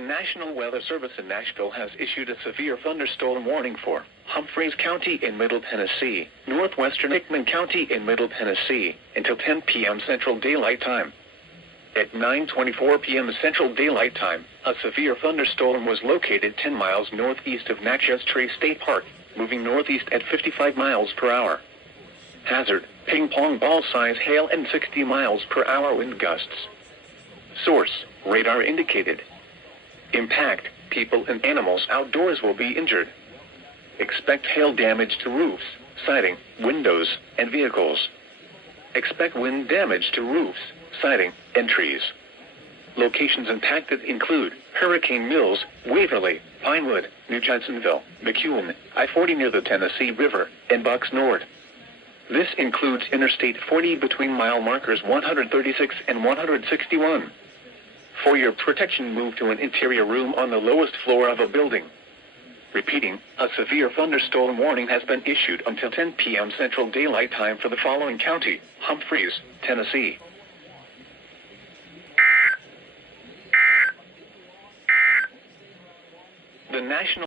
The National Weather Service in Nashville has issued a severe thunderstorm warning for Humphreys County in Middle Tennessee, northwestern Hickman County in Middle Tennessee, until 10 p.m. Central Daylight Time. At 9:24 p.m. Central Daylight Time, a severe thunderstorm was located 10 miles northeast of Natchez Trace State Park, moving northeast at 55 miles per hour. Hazard, ping-pong ball-size hail and 60 miles per hour wind gusts. Source, radar indicated. Impact, people and animals outdoors will be injured. Expect hail damage to roofs, siding, windows, and vehicles. Expect wind damage to roofs, siding, and trees. Locations impacted include Hurricane Mills, Waverly, Pinewood, New Johnsonville, McEwen, I-40 near the Tennessee River, and Bucks North. This includes Interstate 40 between mile markers 136 and 161. For your protection, move to an interior room on the lowest floor of a building. Repeating, a severe thunderstorm warning has been issued until 10 p.m. Central Daylight Time for the following county: Humphreys, Tennessee. The National